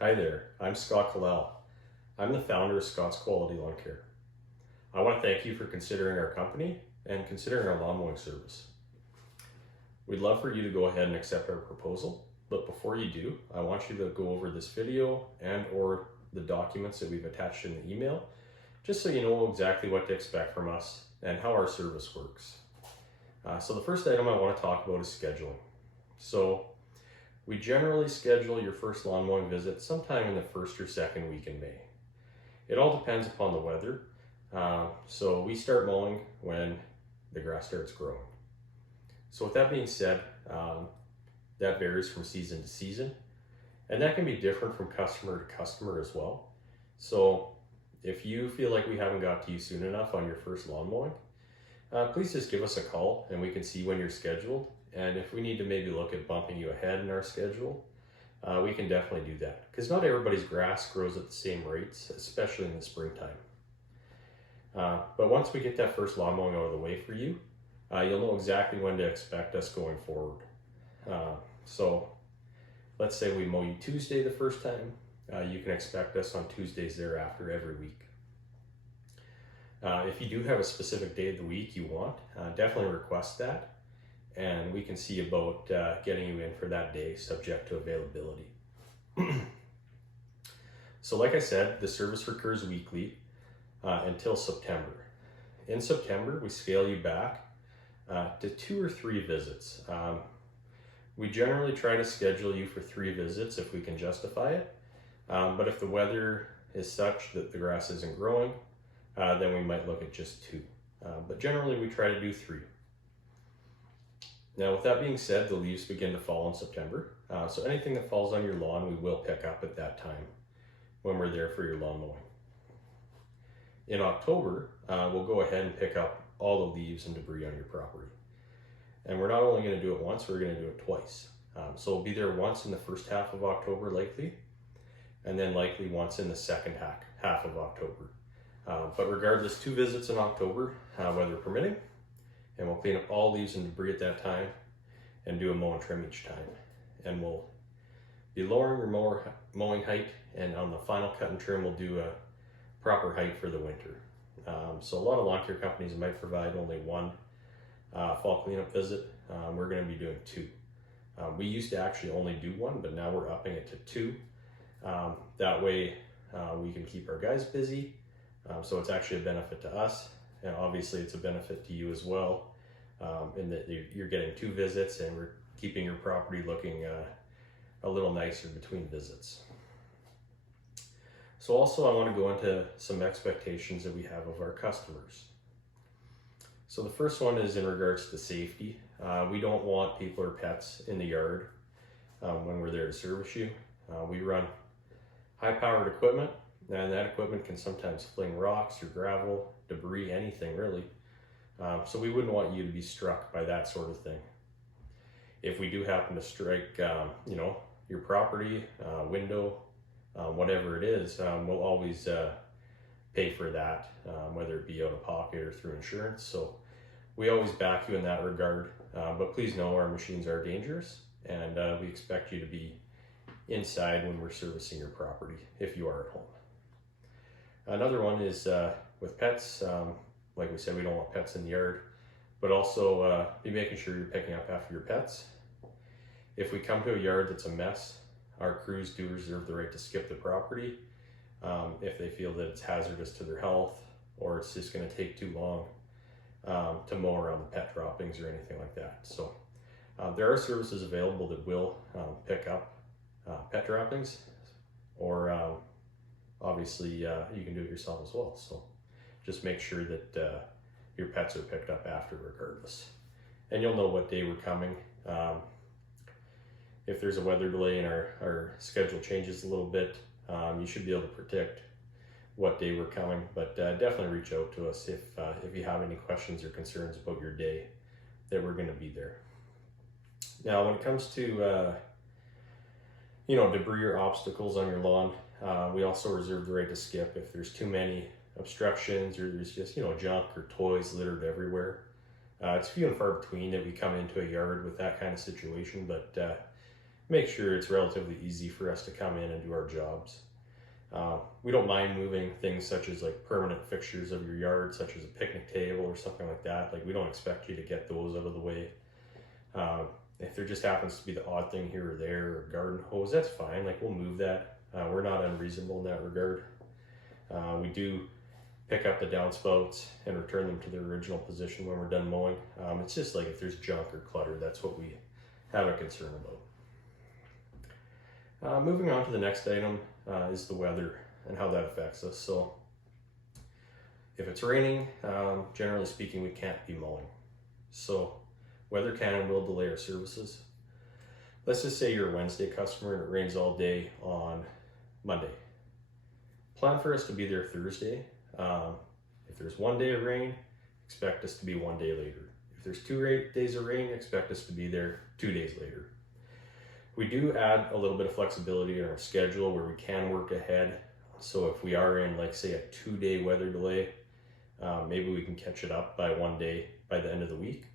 Hi there, I'm Scott Kalel. I'm the founder of Scott's Quality Lawn Care. I want to thank you for considering our company and considering our lawn mowing service. We'd love for you to go ahead and accept our proposal, but before you do, I want you to go over this video and or the documents that we've attached in the email, just so you know exactly what to expect from us and how our service works. So the first item I want to talk about is scheduling. So we generally schedule your first lawn mowing visit sometime in the first or second week in May. It all depends upon the weather. So we start mowing when the grass starts growing. So with that being said, that varies from season to season, and that can be different from customer to customer as well. So if you feel like we haven't got to you soon enough on your first lawn mowing, please just give us a call and we can see when you're scheduled. And if we need to maybe look at bumping you ahead in our schedule, we can definitely do that. Because not everybody's grass grows at the same rates, especially in the springtime. But once we get that first lawn mowing out of the way for you, you'll know exactly when to expect us going forward. So let's say we mow you Tuesday the first time, you can expect us on Tuesdays thereafter every week. If you do have a specific day of the week you want, definitely request that, and we can see about getting you in for that day subject to availability. So like I said, the service recurs weekly until September. In September, we scale you back to 2 or 3 visits. We generally try to schedule you for 3 visits if we can justify it, but if the weather is such that the grass isn't growing, then we might look at just 2. But generally we try to do 3. Now with that being said, the leaves begin to fall in September. So anything that falls on your lawn, we will pick up at that time when we're there for your lawn mowing. In October, we'll go ahead and pick up all the leaves and debris on your property. And we're not only going to do it once, we're going to do it twice. So we'll be there once in the first half of October likely, and then likely once in the second half of October. But regardless, 2 visits in October, weather permitting, and we'll clean up all leaves and debris at that time and do a mow and trim each time. And we'll be lowering your mowing height, and on the final cut and trim, we'll do a proper height for the winter. So a lot of lawn care companies might provide only 1 fall cleanup visit. We're going to be doing 2. We used to actually only do 1, but now we're upping it to 2. That way we can keep our guys busy. So it's actually a benefit to us, and obviously it's a benefit to you as well, in that you're getting 2 visits and we're keeping your property looking a little nicer between visits. So also I want to go into some expectations that we have of our customers. So the first one is in regards to safety. We don't want people or pets in the yard when we're there to service you. We run high-powered equipment, and that equipment can sometimes fling rocks or gravel, debris, anything really. So we wouldn't want you to be struck by that sort of thing. If we do happen to strike, your property, window, whatever it is, we'll always pay for that, whether it be out of pocket or through insurance. So we always back you in that regard. But please know our machines are dangerous, and we expect you to be inside when we're servicing your property if you are at home. Another one is with pets. Like we said, we don't want pets in the yard, but also be making sure you're picking up after your pets. If we come to a yard that's a mess, our crews do reserve the right to skip the property if they feel that it's hazardous to their health, or it's just going to take too long to mow around the pet droppings or anything like that. So there are services available that will pick up pet droppings, or obviously you can do it yourself as well. So just make sure that your pets are picked up after regardless. And you'll know what day we're coming. If there's a weather delay and our schedule changes a little bit, you should be able to predict what day we're coming, but definitely reach out to us if you have any questions or concerns about your day, that we're going to be there. Now, when it comes to debris or obstacles on your lawn, we also reserve the right to skip if there's too many obstructions, or there's just junk or toys littered everywhere. It's few and far between that we come into a yard with that kind of situation, but make sure it's relatively easy for us to come in and do our jobs. We don't mind moving things such as like permanent fixtures of your yard, such as a picnic table or something like that. Like we don't expect you to get those out of the way. If there just happens to be the odd thing here or there, or garden hose, that's fine. Like we'll move that. We're not unreasonable in that regard. We do pick up the downspouts and return them to their original position when we're done mowing. It's just like if there's junk or clutter, that's what we have a concern about. Moving on to the next item is the weather and how that affects us. So if it's raining, generally speaking, we can't be mowing. So weather can and will delay our services. Let's just say you're a Wednesday customer and it rains all day on Monday. Plan for us to be there Thursday. If there's 1 day of rain, expect us to be 1 day later. If there's 2 days of rain, expect us to be there 2 days later. We do add a little bit of flexibility in our schedule where we can work ahead. So if we are in, like, say, a 2-day weather delay, maybe we can catch it up by 1 day by the end of the week.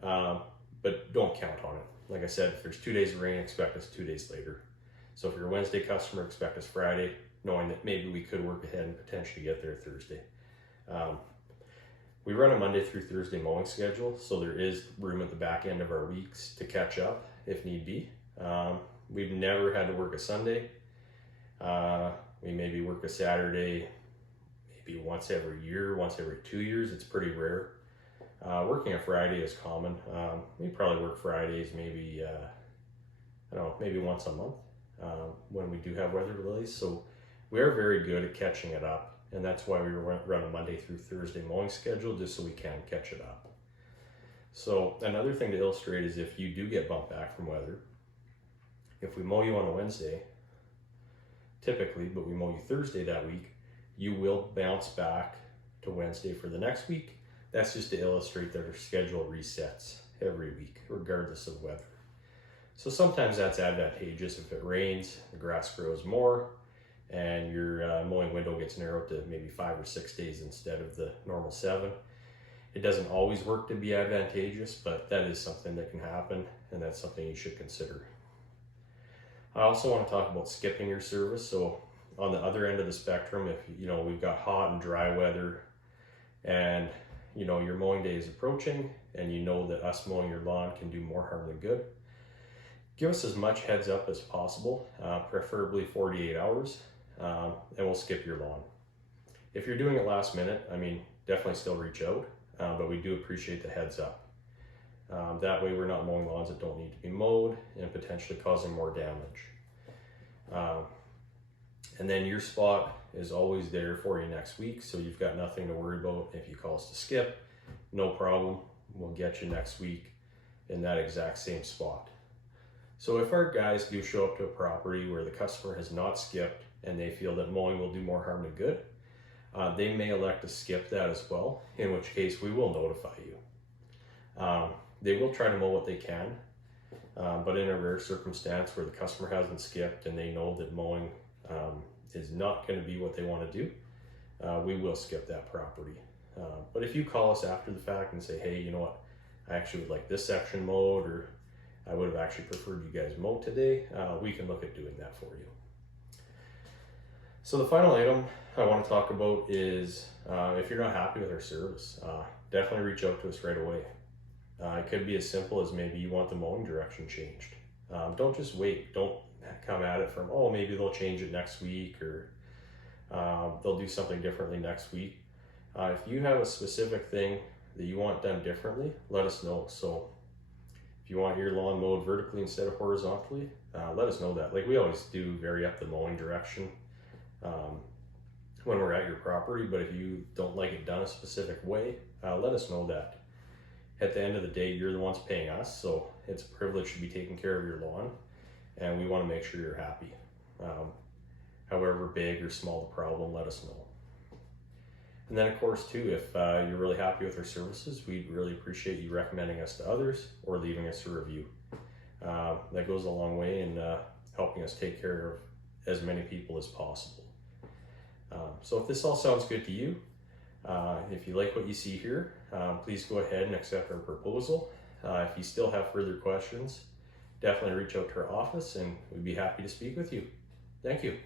But don't count on it. Like I said, if there's 2 days of rain, expect us 2 days later. So if you're a Wednesday customer, expect us Friday, knowing that maybe we could work ahead and potentially get there Thursday. We run a Monday through Thursday mowing schedule, so there is room at the back end of our weeks to catch up if need be. We've never had to work a Sunday. We maybe work a Saturday, maybe once every year, once every 2 years. It's pretty rare. Working a Friday is common. We probably work Fridays maybe, maybe once a month when we do have weather delays. So we are very good at catching it up. And that's why we run a Monday through Thursday mowing schedule, just so we can catch it up. So another thing to illustrate is if you do get bumped back from weather, if we mow you on a Wednesday, typically, but we mow you Thursday that week, you will bounce back to Wednesday for the next week. That's just to illustrate that our schedule resets every week, regardless of weather. So sometimes that's advantageous. If it rains, the grass grows more, and your mowing window gets narrowed to maybe 5 or 6 days instead of the normal 7. It doesn't always work to be advantageous, but that is something that can happen, and that's something you should consider. I also want to talk about skipping your service. So on the other end of the spectrum, if we've got hot and dry weather, and your mowing day is approaching, and you know that us mowing your lawn can do more harm than good, give us as much heads up as possible, preferably 48 hours. And we'll skip your lawn. If you're doing it last minute, definitely still reach out, but we do appreciate the heads up. That way we're not mowing lawns that don't need to be mowed and potentially causing more damage. And then your spot is always there for you next week, so you've got nothing to worry about. If you call us to skip, no problem. We'll get you next week in that exact same spot. So if our guys do show up to a property where the customer has not skipped and they feel that mowing will do more harm than good, they may elect to skip that as well, in which case we will notify you. They will try to mow what they can, but in a rare circumstance where the customer hasn't skipped and they know that mowing is not going to be what they want to do, we will skip that property. But if you call us after the fact and say, hey, you know what, I actually would like this section mowed, or I would have actually preferred you guys mow today, we can look at doing that for you. So the final item I want to talk about is if you're not happy with our service, definitely reach out to us right away. It could be as simple as maybe you want the mowing direction changed. Don't just wait. Don't come at it from, oh, maybe they'll change it next week, or they'll do something differently next week. If you have a specific thing that you want done differently, let us know. So if you want your lawn mowed vertically instead of horizontally, let us know that. Like we always do, vary up the mowing direction when we're at your property, but if you don't like it done a specific way, let us know that. At the end of the day, you're the ones paying us, so it's a privilege to be taking care of your lawn, and we want to make sure you're happy. However big or small the problem, let us know. And then of course too, if you're really happy with our services, we'd really appreciate you recommending us to others or leaving us a review. That goes a long way in helping us take care of as many people as possible. So if this all sounds good to you, if you like what you see here, please go ahead and accept our proposal. If you still have further questions, definitely reach out to our office and we'd be happy to speak with you. Thank you.